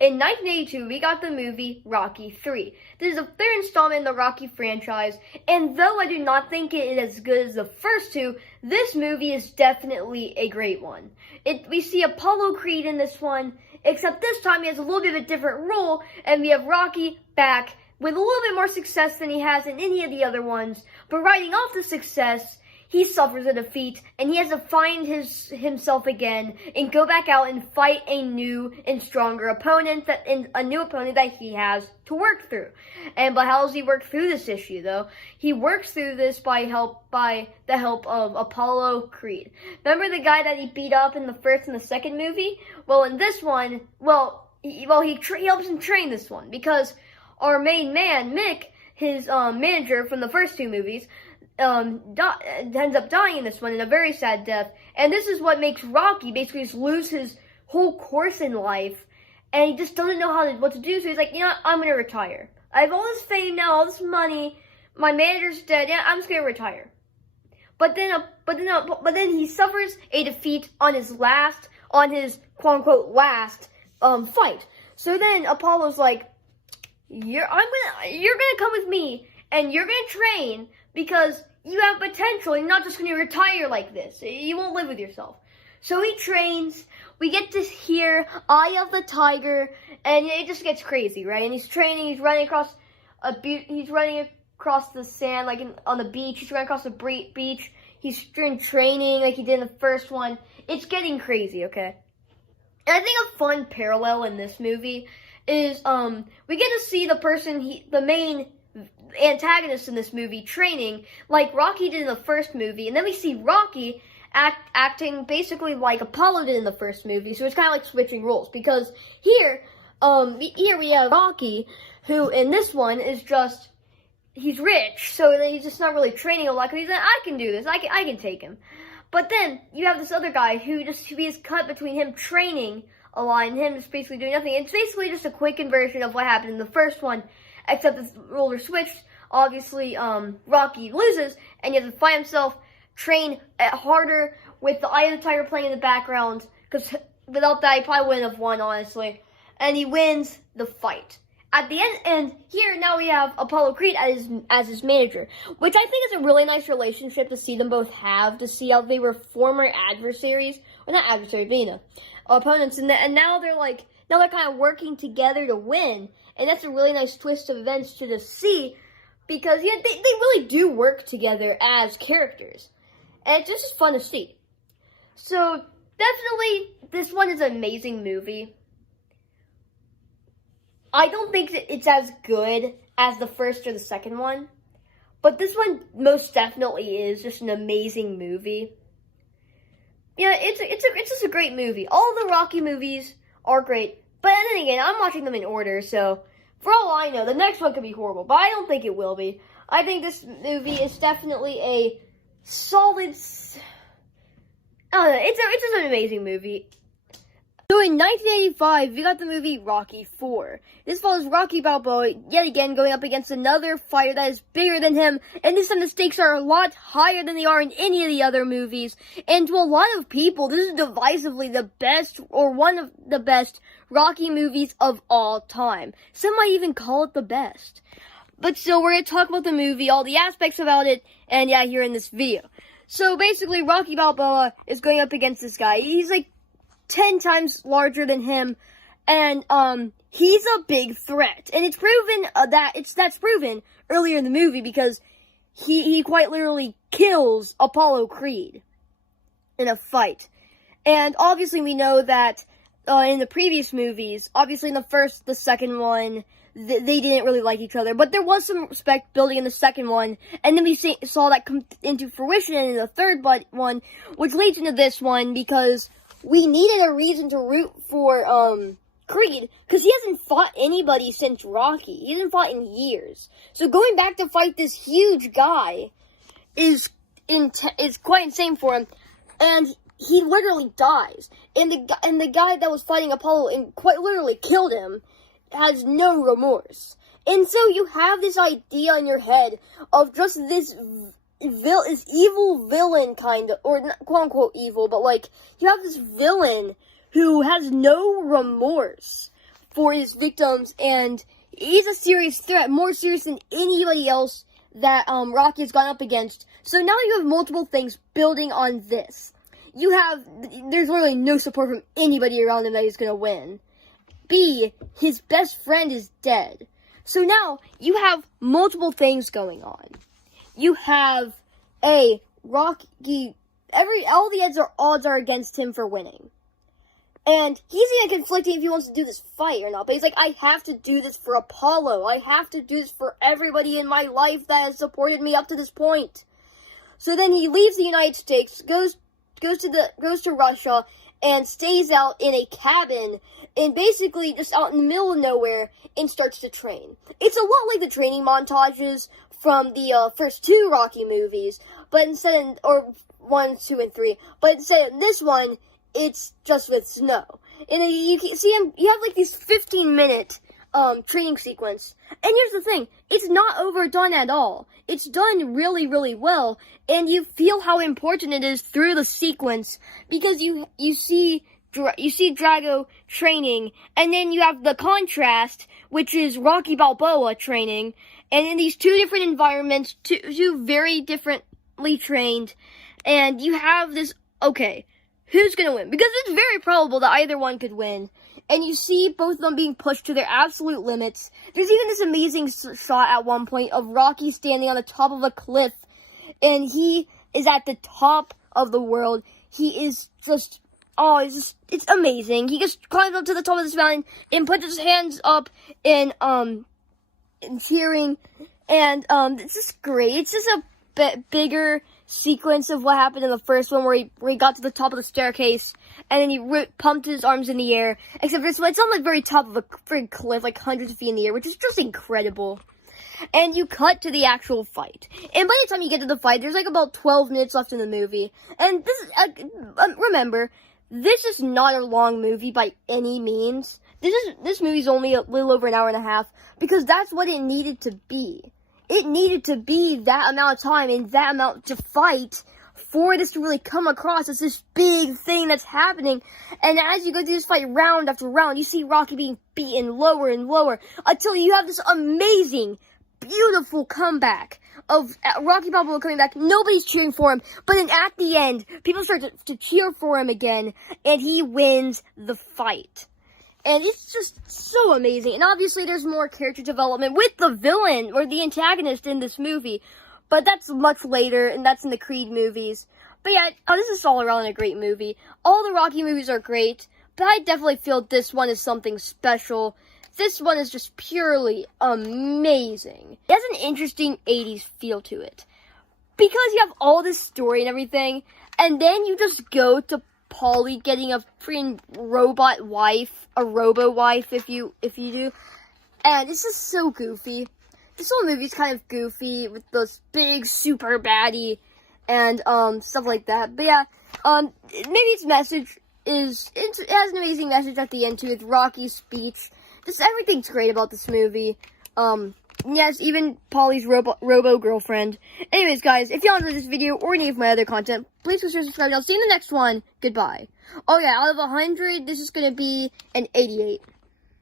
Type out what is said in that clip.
In 1982, we got the movie Rocky 3. This is the third installment in the Rocky franchise, and though I do not think it is as good as the first two, this movie is definitely a great one. We see Apollo Creed in this one, except this time he has a little bit of a different role, and we have Rocky back with a little bit more success than he has in any of the other ones, but riding off the success, he suffers a defeat, and he has to find himself again and go back out and fight a new and stronger opponent, that he has to work through. But how does he work through this issue, though? He works through this by the help of Apollo Creed. Remember the guy that he beat up in the first and the second movie? Well, in this one, he helps him train this one, because our main man, Mick, his manager from the first two movies, ends up dying in this one in a very sad death, and this is what makes Rocky basically just lose his whole course in life, and he just doesn't know what to do. So he's like, you know what, I'm gonna retire. I have all this fame now, all this money. My manager's dead. Yeah, I'm just gonna retire. But then he suffers a defeat on his quote unquote last fight. So then Apollo's like, you're gonna come with me, and you're gonna train, because you have potential. You're not just going to retire like this. You won't live with yourself. So he trains. We get to hear Eye of the Tiger, and it just gets crazy, right? And he's training. He's running across the sand, like on the beach. He's running across the beach. He's training like he did in the first one. It's getting crazy, okay? And I think a fun parallel in this movie is we get to see the main antagonist in this movie training like Rocky did in the first movie, and then we see Rocky acting basically like Apollo did in the first movie. So it's kind of like switching roles, because here we have Rocky, who in this one is just, he's rich, so he's just not really training a lot, because he's like, I can do this, I can take him. But then you have this other guy who is cut between him training a lot and him just basically doing nothing. It's basically just a quick inversion of what happened in the first one, except the roles are switched. Obviously, Rocky loses, and he has to find himself train harder with the Eye of the Tiger playing in the background, because without that, he probably wouldn't have won, honestly. And he wins the fight. At the end, and here now we have Apollo Creed as his manager, which I think is a really nice relationship to see them both have, to see how they were former adversaries, well, not adversaries, but, you know, opponents, and now they're kind of working together to win. And that's a really nice twist of events to just see, because yeah, they really do work together as characters. And it's just fun to see. So, definitely, this one is an amazing movie. I don't think it's as good as the first or the second one, but this one most definitely is just an amazing movie. Yeah, it's just a great movie. All the Rocky movies are great, but then again, I'm watching them in order, so for all I know, the next one could be horrible, but I don't think it will be. I think this movie is definitely a solid, I don't know, it's just an amazing movie. So in 1985, we got the movie Rocky 4. This follows Rocky Balboa yet again going up against another fighter that is bigger than him, and this time the stakes are a lot higher than they are in any of the other movies. And to a lot of people, this is divisively the best, or one of the best, Rocky movies of all time. Some might even call it the best. But still, we're going to talk about the movie, all the aspects about it, and yeah, here in this video. So basically, Rocky Balboa is going up against this guy. He's like 10 times larger than him, and he's a big threat. And it's proven that's proven earlier in the movie, because he quite literally kills Apollo Creed in a fight. And obviously we know that in the previous movies, obviously in the first, the second one, they didn't really like each other, but there was some respect building in the second one, and then we saw that come into fruition in the third one, which leads into this one, because we needed a reason to root for Creed, because he hasn't fought anybody since Rocky. He hasn't fought in years. So going back to fight this huge guy is quite insane for him, and he literally dies. And the guy that was fighting Apollo and quite literally killed him has no remorse. And so you have this idea in your head of just this evil villain, kind of, or not, quote unquote evil, but like, you have this villain who has no remorse for his victims, and he's a serious threat, more serious than anybody else that Rocky has gone up against. So now you have multiple things building on this. There's literally no support from anybody around him that he's gonna win. B, his best friend is dead. So now you have multiple things going on. You have A, Rocky, all the odds are against him for winning. And he's even conflicting if he wants to do this fight or not. But he's like, I have to do this for Apollo. I have to do this for everybody in my life that has supported me up to this point. So then he leaves the United States, goes to Russia, and stays out in a cabin, and basically just out in the middle of nowhere, and starts to train. It's a lot like the training montages from the first two Rocky movies, but or 1, 2, and 3. But instead of this one, it's just with snow. And you can see him, you have like these 15-minute training sequence. And here's the thing, it's not overdone at all. It's done really, really well, and you feel how important it is through the sequence, because you see Drago training, and then you have the contrast, which is Rocky Balboa training, and in these two different environments, two very differently trained, and you have this, okay, who's gonna win? Because it's very probable that either one could win. And you see both of them being pushed to their absolute limits. There's even this amazing shot at one point of Rocky standing on the top of a cliff. And he is at the top of the world. He is just, it's amazing. He just climbs up to the top of this mountain and puts his hands up in cheering. And it's just great. It's just a bigger sequence of what happened in the first one, where he got to the top of the staircase and then he pumped his arms in the air. Except for this one, it's on the very top of a freaking cliff, like hundreds of feet in the air, which is just incredible. And you cut to the actual fight. And by the time you get to the fight, there's like about 12 minutes left in the movie. And this is, remember, this is not a long movie by any means. This movie's only a little over an hour and a half, because that's what it needed to be. It needed to be that amount of time and that amount to fight for this to really come across as this big thing that's happening. And as you go through this fight round after round, you see Rocky being beaten lower and lower until you have this amazing, beautiful comeback of Rocky Balboa coming back. Nobody's cheering for him, but then at the end, people start to cheer for him again, and he wins the fight. And it's just so amazing. And obviously there's more character development with the villain, or the antagonist in this movie. But that's much later, and that's in the Creed movies. But yeah, this is all around a great movie. All the Rocky movies are great, but I definitely feel this one is something special. This one is just purely amazing. It has an interesting 80s feel to it. Because you have all this story and everything, and then you just go to Paulie getting a freaking robot wife, a robo-wife if you do, and it's just so goofy. This whole movie's kind of goofy with this big super baddie and stuff like that. But yeah, maybe its message is, it has an amazing message at the end too. It's Rocky's speech. Just everything's great about this movie. Yes, even Paulie's robo girlfriend. Anyways, guys, if y'all enjoyed this video or any of my other content, please consider subscribing. I'll see you in the next one. Goodbye. Oh yeah, out of 100, this is gonna be an 88.